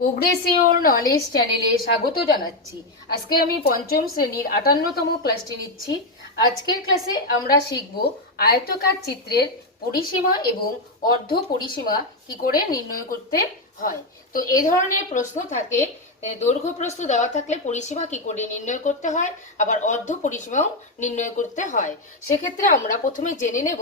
Progressive knowledge চ্যানেলে স্বাগত জানাচ্ছি। আজকে আমি পঞ্চম শ্রেণীর 58তম ক্লাসটি নিচ্ছি। আজকের ক্লাসে আমরা শিখব আয়তকার চিত্রের পরিসীমা এবং অর্ধ পরিসীমা কি করে নির্ণয় করতে হয়। তো এই ধরনের প্রশ্ন থাকে, দৈর্ঘ্য প্রস্থ দেওয়া থাকলে পরিসীমা কি করে নির্ণয় করতে হয়, আবার অর্ধ পরিসীমাও নির্ণয় করতে হয়। সেক্ষেত্রে আমরা প্রথমে জেনে নেব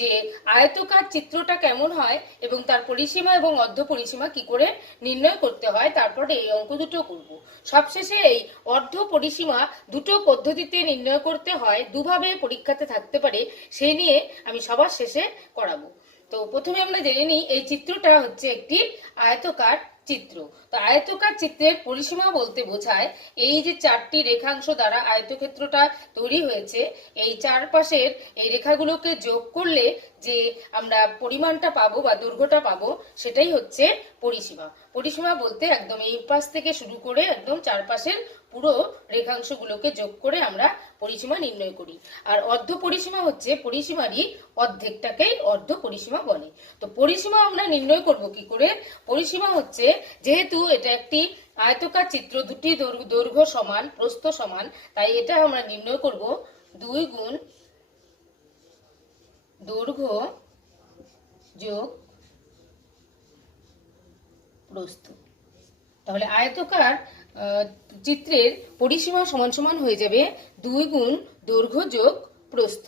যে আয়তকার চিত্রটা কেমন হয় এবং তার পরিসীমা এবং অর্ধ পরিসীমা কি করে নির্ণয় করতে হয়, তারপরে এই অঙ্ক দুটো করব। সবশেষে এই অর্ধ পরিসীমা দুটো পদ্ধতিতে নির্ণয় করতে হয়, দুভাবে পরীক্ষাতে থাকতে পারে, সেই নিয়ে আমি সবার শেষে করাবো। তো প্রথমে আমরা জেনে নিই, এই চিত্রটা হচ্ছে একটি আয়তকার চিত্র। তো আয়তকার চিত্রের পরিসীমা বলতে বোঝায় এই যে চারটি রেখাংশ দ্বারা আয়তক্ষেত্রটা তৈরি হয়েছে, এই চারপাশের এই রেখাগুলোকে যোগ করলে যে আমরা পরিমাণটা পাবো বা দৈর্ঘ্যটা পাবো, সেটাই হচ্ছে পরিসীমা। পরিসীমা বলতে একদম এই পাশ থেকে শুরু করে একদম চারপাশের পুরো রেখাংশগুলোকে যোগ করে আমরা পরিসীমা নির্ণয় করি। আর অর্ধ পরিসীমা হচ্ছে পরিসীমারই অর্ধেকটাকেই অর্ধ পরিসীমা বলে। তো পরিসীমা আমরা নির্ণয় করব কি করে? পরিসীমা হচ্ছে, যেহেতু এটা একটি আয়তকার চিত্র, দুটি দৈর্ঘ্য সমান, প্রস্থ সমান, তাই এটা আমরা নির্ণয় করব 2 গুণ দৈর্ঘ্য যোগ প্রস্থ। তাহলে আয়তকার চিত্রের পরিসীমা সমান সমান হয়ে যাবে 2 গুণ দৈর্ঘ্য যোগ প্রস্থ,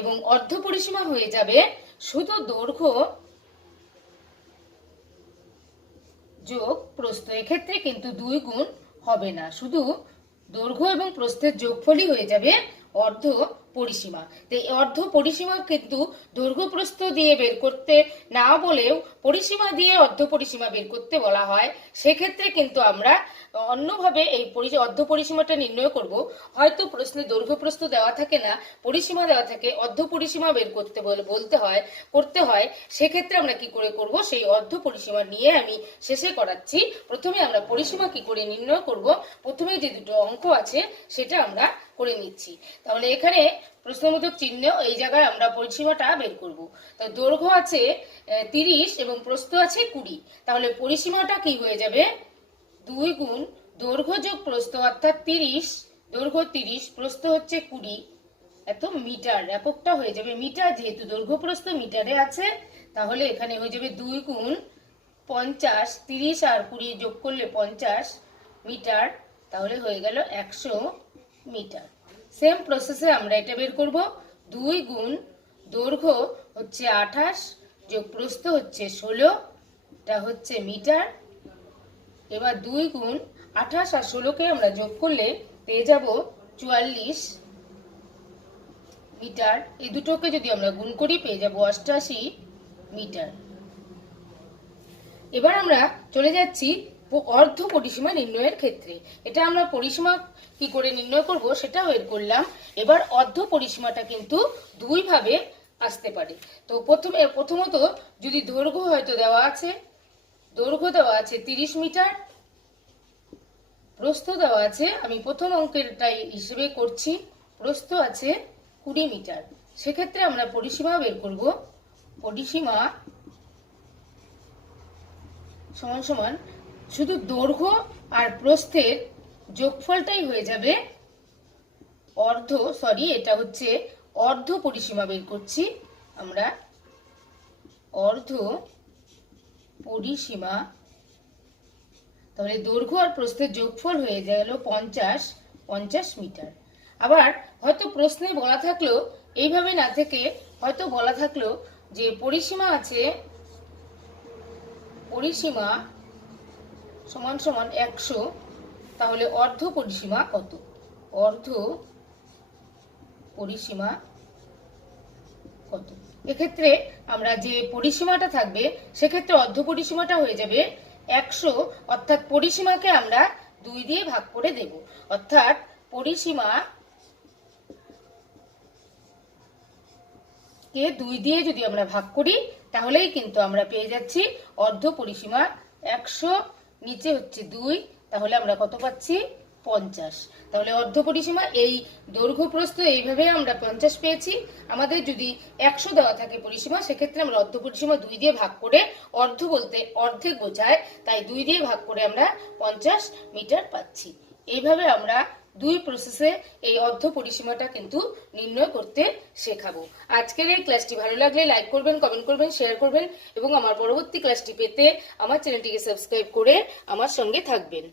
এবং অর্ধ পরিসীমা হয়ে যাবে শুধু দৈর্ঘ্য যোগ প্রস্থ। এক্ষেত্রে কিন্তু 2 গুণ হবে না, শুধু দৈর্ঘ্য এবং প্রস্থের যোগফলই হয়ে যাবে অর্ধ পরিসীমা। তো এই অর্ধ পরিসীমা কিন্তু দৈর্ঘ্য প্রস্থ দিয়ে বের করতে না বলেও পরিসীমা দিয়ে অর্ধ পরিসীমা বের করতে বলা হয়। সেক্ষেত্রে কিন্তু আমরা অন্যভাবে এই অর্ধ পরিসীমাটা নির্ণয় করব। হয়তো প্রশ্নে দৈর্ঘ্য প্রস্থ দেওয়া থাকে না, পরিসীমা দেওয়া থাকে, অর্ধ পরিসীমা বের করতে করতে হয়। সেক্ষেত্রে আমরা কি করে করব, সেই অর্ধ পরিসীমা নিয়ে আমি শেষে করাচ্ছি। প্রথমে আমরা পরিসীমা কি করে নির্ণয় করব, প্রথমে যে দুটো অঙ্ক আছে সেটা আমরা করে নিচ্ছি। তাহলে এখানে প্রশ্নবোধক চিহ্ন, এই জায়গায় আমরা পরিসীমাটা বের করব। তো দৈর্ঘ্য আছে 30 এবং প্রস্থ আছে 20। তাহলে পরিসীমাটা কি হয়ে যাবে, 2 গুণ দৈর্ঘ্য যোগ প্রস্থ, অর্থাৎ 30, দৈর্ঘ্য 30, প্রস্থ হচ্ছে 20, এত মিটার, এককটা হয়ে যাবে মিটার। যেহেতু দৈর্ঘ্য প্রস্থ মিটারে আছে, তাহলে এখানে হয়ে যাবে 2 গুণ 50, 30 আর 20 যোগ করলে 50 মিটার, তাহলে হয়ে গেল 100 মিটার। সেম প্রসেসে আমরা এটা বের করব। 2 গুণ দৈর্ঘ্য হচ্ছে 28 যোগ প্রস্থ হচ্ছে 16, এটা হচ্ছে মিটার। এবার 2 গুণ 28 আর 16কে আমরা যোগ করলে পেয়ে যাব 44 মিটার। এই দুটোকে যদি আমরা গুণ করি পেয়ে যাব 88 মিটার। এবার আমরা চলে যাচ্ছি অর্ধ পরিসীমা নির্ণয়ের ক্ষেত্রে। এটা আমরা পরিসীমা কি করে নির্ণয় করব সেটাও বের করলাম। এবার অর্ধ পরিসীমাটা কিন্তু দুই ভাবে আসতে পারে। তো প্রথমত যদি দৈর্ঘ্য হয়তো দেওয়া আছে, দৈর্ঘ্য দেওয়া আছে 30 মিটার, প্রস্থ দেওয়া আছে, আমি প্রথম অঙ্কেরটাই হিসেবে করছি, প্রস্থ আছে 20 মিটার। সেক্ষেত্রে আমরা পরিসীমা বের করব। পরিসীমা সমান সমান শুধু দৈর্ঘ্য আর প্রস্থের যোগফলটাই হয়ে যাবে এটা হচ্ছে অর্ধ পরিসীমা বের করছি আমরা। অর্ধ পরিসীমা, তাহলে দৈর্ঘ্য আর প্রস্থের যোগফল হয়ে গেল 50 মিটার। আবার হয়তো প্রশ্নে বলা থাকলো, এইভাবে না থেকে হয়তো বলা থাকলো যে পরিসীমা আছে, পরিসীমা সমান সমান 100, তাহলে অর্ধ পরিসীমা কত? অর্ধ পরিসীমা কত? এক্ষেত্রে আমরা যে পরিসীমাটা থাকবে, সেক্ষেত্রে অর্ধ পরিসীমাটা হয়ে যাবে 100, অর্থাৎ পরিসীমাকে আমরা 2 দিয়ে ভাগ করে দেব। অর্থাৎ পরিসীমা কে 2 দিয়ে যদি আমরা ভাগ করি, তাহলেই কিন্তু আমরা পেয়ে যাচ্ছি অর্ধ পরিসীমা 100, নিচে হচ্ছে 2, তাহলে আমরা কত পাচ্ছি? 50। তাহলে অর্ধ পরিসীমা এই দৈর্ঘ্য প্রস্থ এইভাবে আমরা 50 পেয়েছি। আমাদের যদি 100 দেওয়া থাকে পরিসীমা, সেক্ষেত্রে আমরা অর্ধ পরিসীমা 2 দিয়ে ভাগ করে, অর্ধ বলতে অর্ধেক বোঝায়, তাই 2 দিয়ে ভাগ করে আমরা 50 মিটার পাচ্ছি। এইভাবে আমরা দুই প্রসেসে এই অর্ধ পরিসীমাটা কিন্তু নির্ণয় করতে শেখাবো। আজকের এই ক্লাসটি ভালো লাগলে লাইক করবেন, কমেন্ট করবেন, শেয়ার করবেন এবং আমার পরবর্তী ক্লাসটি পেতে আমার চ্যানেলটিকে সাবস্ক্রাইব করে আমার সঙ্গে থাকবেন।